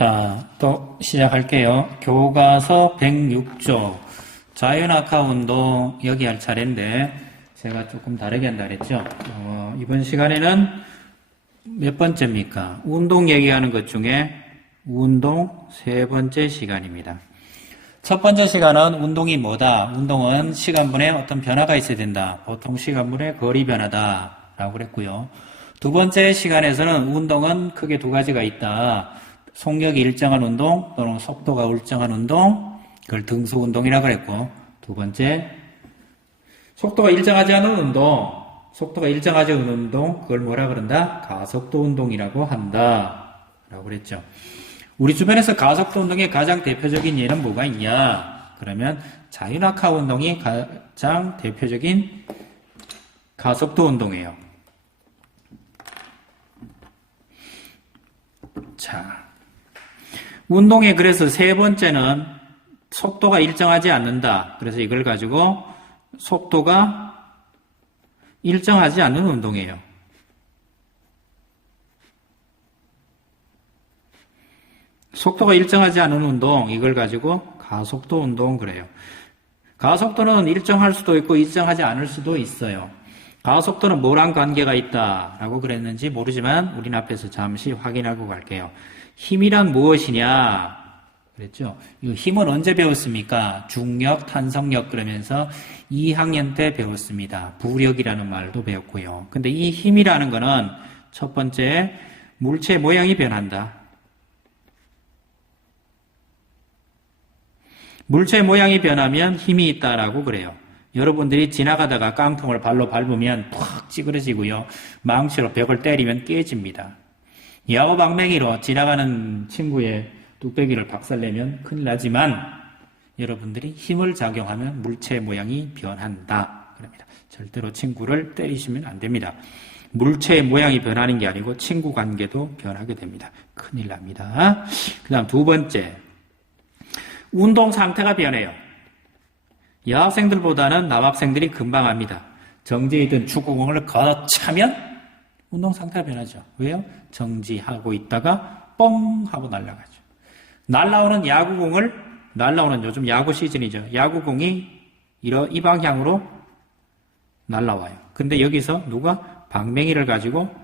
자, 또 시작할게요. 교과서 106조 자유낙하 운동 여기 할 차례인데 제가 조금 다르게 한다 그랬죠. 이번 시간에는 몇 번째입니까? 운동 얘기하는 것 중에 운동 세 번째 시간입니다. 첫 번째 시간은 운동이 뭐다? 운동은 시간분에 어떤 변화가 있어야 된다. 보통 시간분의 거리 변화다 라고 그랬고요. 두 번째 시간에서는 운동은 크게 두 가지가 있다. 속력이 일정한 운동 또는 속도가 일정한 운동, 그걸 등수 운동이라고 그랬고, 두 번째 속도가 일정하지 않은 운동, 그걸 뭐라 그런다? 가속도 운동이라고 한다 라고 그랬죠. 우리 주변에서 가속도 운동의 가장 대표적인 예는 뭐가 있냐? 그러면 자유낙하 운동이 가장 대표적인 가속도 운동이에요. 자, 운동의 그래서 세 번째는 속도가 일정하지 않는다. 그래서 이걸 가지고 속도가 일정하지 않는 운동이에요. 속도가 일정하지 않은 운동, 이걸 가지고 가속도 운동 그래요. 가속도는 일정할 수도 있고 일정하지 않을 수도 있어요. 가속도는 뭐랑 관계가 있다라고 그랬는지 모르지만 우린 앞에서 잠시 확인하고 갈게요. 힘이란 무엇이냐 그랬죠. 이 힘은 언제 배웠습니까? 중력, 탄성력 그러면서 2학년 때 배웠습니다. 부력이라는 말도 배웠고요. 근데 이 힘이라는 거는 첫 번째 물체 모양이 변한다. 물체 모양이 변하면 힘이 있다라고 그래요. 여러분들이 지나가다가 깡통을 발로 밟으면 팍 찌그러지고요. 망치로 벽을 때리면 깨집니다. 야구방맹이로 지나가는 친구의 뚝배기를 박살내면 큰일 나지만 여러분들이 힘을 작용하면 물체 모양이 변한다. 그럽니다. 절대로 친구를 때리시면 안 됩니다. 물체의 모양이 변하는 게 아니고 친구 관계도 변하게 됩니다. 큰일 납니다. 그 다음 두 번째, 운동 상태가 변해요. 여학생들보다는 남학생들이 금방 합니다. 정지이든 축구공을 거차면 운동 상태가 변하죠. 왜요? 정지하고 있다가 뻥 하고 날아가죠. 날라오는 요즘 야구 시즌이죠. 야구공이 이 방향으로 날라와요. 근데 여기서 누가 방맹이를 가지고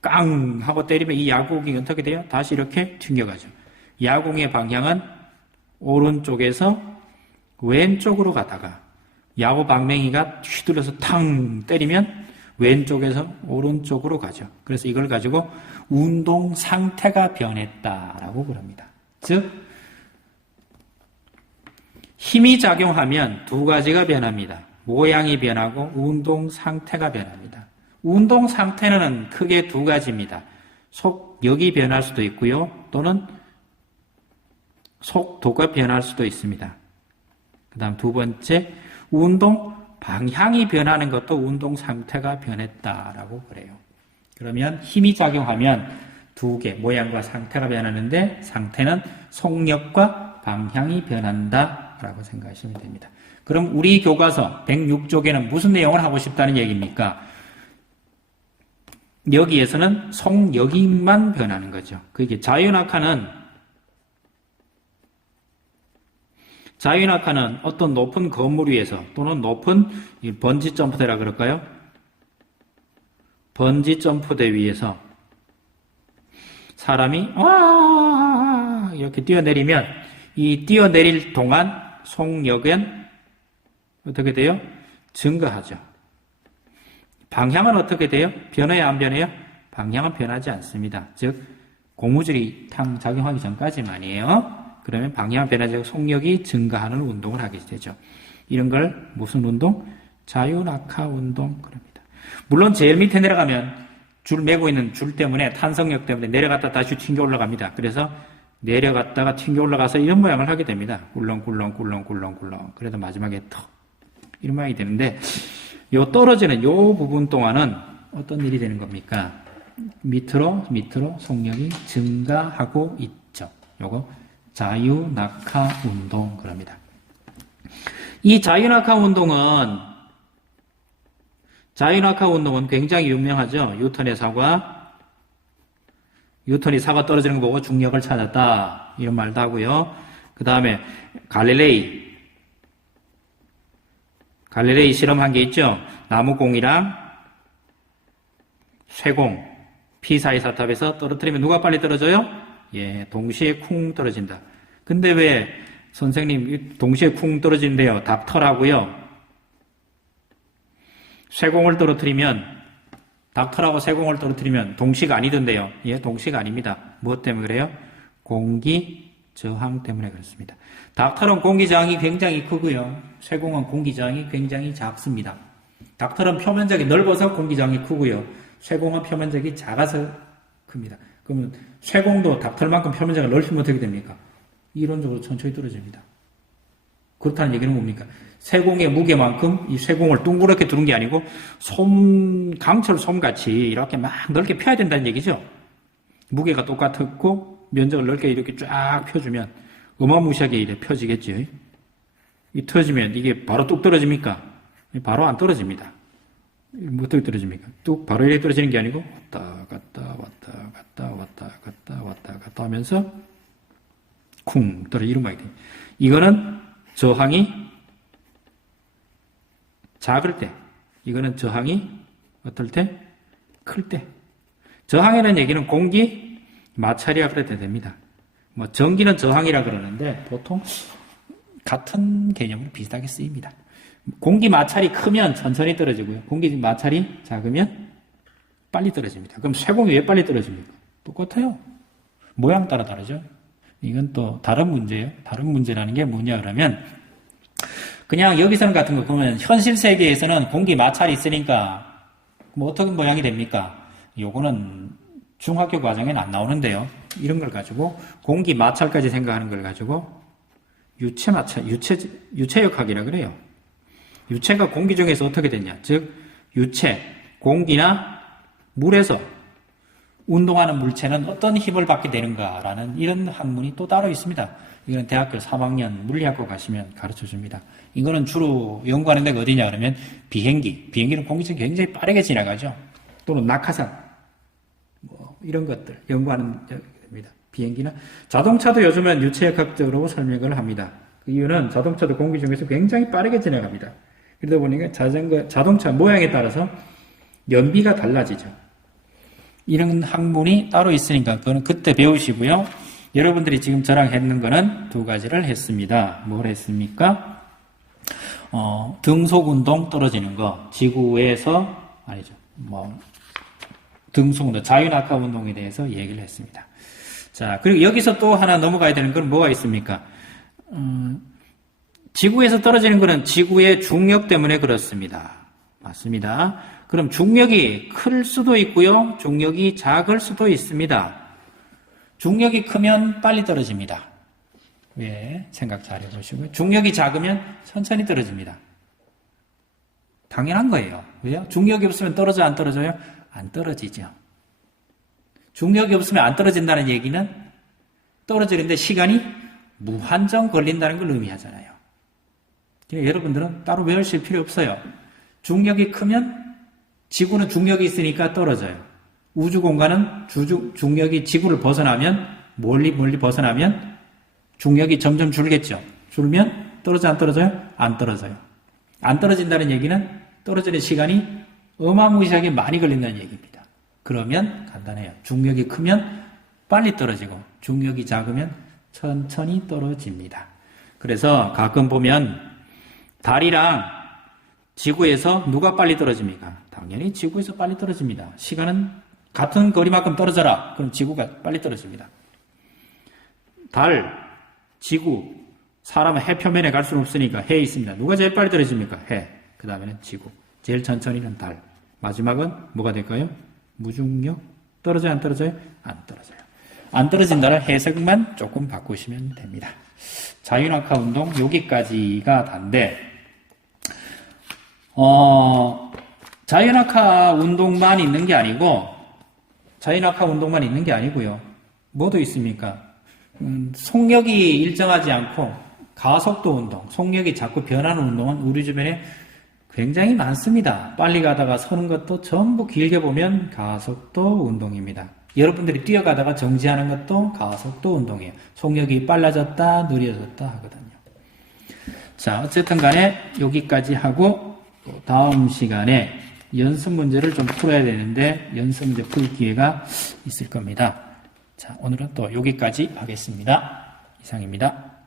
깡 하고 때리면 이 야구공이 어떻게 돼요? 다시 이렇게 튕겨가죠. 야구공의 방향은 오른쪽에서 왼쪽으로 가다가 야구 방맹이가 휘둘러서 탕 때리면 왼쪽에서 오른쪽으로 가죠. 그래서 이걸 가지고 운동 상태가 변했다라고 그럽니다. 즉 힘이 작용하면 두 가지가 변합니다. 모양이 변하고 운동 상태가 변합니다. 운동 상태는 크게 두 가지입니다. 속력이 변할 수도 있고요. 또는 속도가 변할 수도 있습니다. 그 다음 두 번째, 운동 방향이 변하는 것도 운동 상태가 변했다라고 그래요. 그러면 힘이 작용하면 두 개, 모양과 상태가 변하는데 상태는 속력과 방향이 변한다라고 생각하시면 됩니다. 그럼 우리 교과서 106쪽에는 무슨 내용을 하고 싶다는 얘기입니까? 여기에서는 속력만 변하는 거죠. 그게 자유낙하는 어떤 높은 건물 위에서 또는 높은 번지 점프대라 그럴까요? 번지 점프대 위에서 사람이 이렇게 뛰어내리면 이 뛰어내릴 동안 속력은 어떻게 돼요? 증가하죠. 방향은 어떻게 돼요? 변해요, 안 변해요? 방향은 변하지 않습니다. 즉 고무줄이 탕 작용하기 전까지만이에요. 그러면 방향 변화적 속력이 증가하는 운동을 하게 되죠. 이런 걸 무슨 운동? 자유낙하 운동 그럽니다. 물론 제일 밑에 내려가면 줄 메고 있는 줄 때문에 탄성력 때문에 내려갔다 다시 튕겨 올라갑니다. 그래서 내려갔다가 튕겨 올라가서 이런 모양을 하게 됩니다. 꿀렁꿀렁. 그래도 마지막에 턱 이런 모양이 되는데 요 떨어지는 요 부분 동안은 어떤 일이 되는 겁니까? 밑으로 속력이 증가하고 있죠. 요거 자유낙하 운동 그럽니다. 이 자유낙하 운동은 굉장히 유명하죠. 뉴턴이 사과 떨어지는 거 보고 중력을 찾았다. 이런 말도 하고요. 그 다음에 갈릴레이 실험한 게 있죠. 나무공이랑 쇠공, 피사의 사탑에서 떨어뜨리면 누가 빨리 떨어져요? 예, 동시에 쿵 떨어진다. 근데 왜 선생님 동시에 쿵 떨어진대요? 닥터라고요. 쇠공을 떨어뜨리면 닥터라고 쇠공을 떨어뜨리면 동시가 아니던데요. 예, 동시가 아닙니다. 무엇 때문에 그래요? 공기 저항 때문에 그렇습니다. 닥터는 공기 저항이 굉장히 크고요. 쇠공은 공기 저항이 굉장히 작습니다. 닥터는 표면적이 넓어서 공기 저항이 크고요. 쇠공은 표면적이 작아서 큽니다. 그러면 쇠공도 닥터만큼 표면적을 넓히면 어떻게 됩니까? 이론적으로 천천히 떨어집니다. 그렇다는 얘기는 뭡니까? 쇠공의 무게만큼 이 쇠공을 둥그렇게 두는 게 아니고 강철 솜같이 이렇게 막 넓게 펴야 된다는 얘기죠. 무게가 똑같고 면적을 넓게 이렇게 쫙 펴주면 어마무시하게 이래 펴지겠죠. 이 펴지면 이게 바로 뚝 떨어집니까? 바로 안 떨어집니다. 어떻게 떨어집니까? 뚝 바로 이렇게 떨어지는 게 아니고 왔다 갔다 하면서 쿵 떨어지는 거예요. 이거는 저항이 작을 때, 이거는 저항이 어떨 때? 클 때. 저항이라는 얘기는 공기 마찰이라 그래도 됩니다. 뭐 전기는 저항이라 그러는데 보통 같은 개념으로 비슷하게 쓰입니다. 공기 마찰이 크면 천천히 떨어지고요. 공기 마찰이 작으면 빨리 떨어집니다. 그럼 쇠공이 왜 빨리 떨어집니까? 똑같아요. 모양 따라 다르죠. 이건 또 다른 문제예요. 다른 문제라는 게 뭐냐 그러면 그냥 여기서는 같은 거 보면 현실 세계에서는 공기 마찰이 있으니까 뭐 어떻게 모양이 됩니까? 요거는 중학교 과정에는 안 나오는데요. 이런 걸 가지고 공기 마찰까지 생각하는 걸 가지고 유체 마찰, 유체역학이라 그래요. 유체가 공기 중에서 어떻게 되냐? 즉 유체, 공기나 물에서 운동하는 물체는 어떤 힘을 받게 되는가라는 이런 학문이 또 따로 있습니다. 이건 대학교 3학년 물리학과 가시면 가르쳐 줍니다. 이거는 주로 연구하는 데가 어디냐 그러면 비행기는 공기중에 굉장히 빠르게 지나가죠. 또는 낙하산 뭐 이런 것들 연구하는 데입니다. 비행기나 자동차도 요즘은 유체역학적으로 설명을 합니다. 그 이유는 자동차도 공기 중에서 굉장히 빠르게 지나갑니다. 그러다 보니까 자동차 모양에 따라서 연비가 달라지죠. 이런 학문이 따로 있으니까 그거는 그때 배우시고요. 여러분들이 지금 저랑 했는 거는 두 가지를 했습니다. 뭘 했습니까? 등속운동 떨어지는 거, 지구에서 아니죠. 등속운동, 자유낙하 운동에 대해서 얘기를 했습니다. 자, 그리고 여기서 또 하나 넘어가야 되는 건 뭐가 있습니까? 지구에서 떨어지는 거는 지구의 중력 때문에 그렇습니다. 맞습니다. 그럼 중력이 클 수도 있고요. 중력이 작을 수도 있습니다. 중력이 크면 빨리 떨어집니다. 왜? 생각 잘 해보시고요. 중력이 작으면 천천히 떨어집니다. 당연한 거예요. 왜요? 중력이 없으면 떨어져 안 떨어져요? 안 떨어지죠. 중력이 없으면 안 떨어진다는 얘기는 떨어지는데 시간이 무한정 걸린다는 걸 의미하잖아요. 그러니까 여러분들은 따로 외우실 필요 없어요. 중력이 크면 지구는 중력이 있으니까 떨어져요. 우주 공간은 중력이 지구를 벗어나면 멀리 벗어나면 중력이 점점 줄겠죠. 줄면 떨어져 안 떨어져요? 안 떨어져요. 안 떨어진다는 얘기는 떨어지는 시간이 어마무시하게 많이 걸린다는 얘기입니다. 그러면 간단해요. 중력이 크면 빨리 떨어지고 중력이 작으면 천천히 떨어집니다. 그래서 가끔 보면 달이랑 지구에서 누가 빨리 떨어집니까? 당연히 지구에서 빨리 떨어집니다. 시간은 같은 거리만큼 떨어져라. 그럼 지구가 빨리 떨어집니다. 달, 지구, 사람은 해 표면에 갈 수는 없으니까 해에 있습니다. 누가 제일 빨리 떨어집니까? 해. 그 다음에는 지구. 제일 천천히는 달. 마지막은 뭐가 될까요? 무중력. 떨어져요? 안 떨어져요? 안 떨어져요. 안 떨어진다는 해석만 조금 바꾸시면 됩니다. 자유낙하 운동 여기까지가 단데 자유낙하 운동만 있는 게 아니고요. 뭐도 있습니까? 속력이 일정하지 않고 가속도 운동, 속력이 자꾸 변하는 운동은 우리 주변에 굉장히 많습니다. 빨리 가다가 서는 것도 전부 길게 보면 가속도 운동입니다. 여러분들이 뛰어가다가 정지하는 것도 가속도 운동이에요. 속력이 빨라졌다, 느려졌다 하거든요. 자, 어쨌든 간에 여기까지 하고 또 다음 시간에 연습 문제를 좀 풀어야 되는데 연습 문제 풀 기회가 있을 겁니다. 자, 오늘은 또 여기까지 하겠습니다. 이상입니다.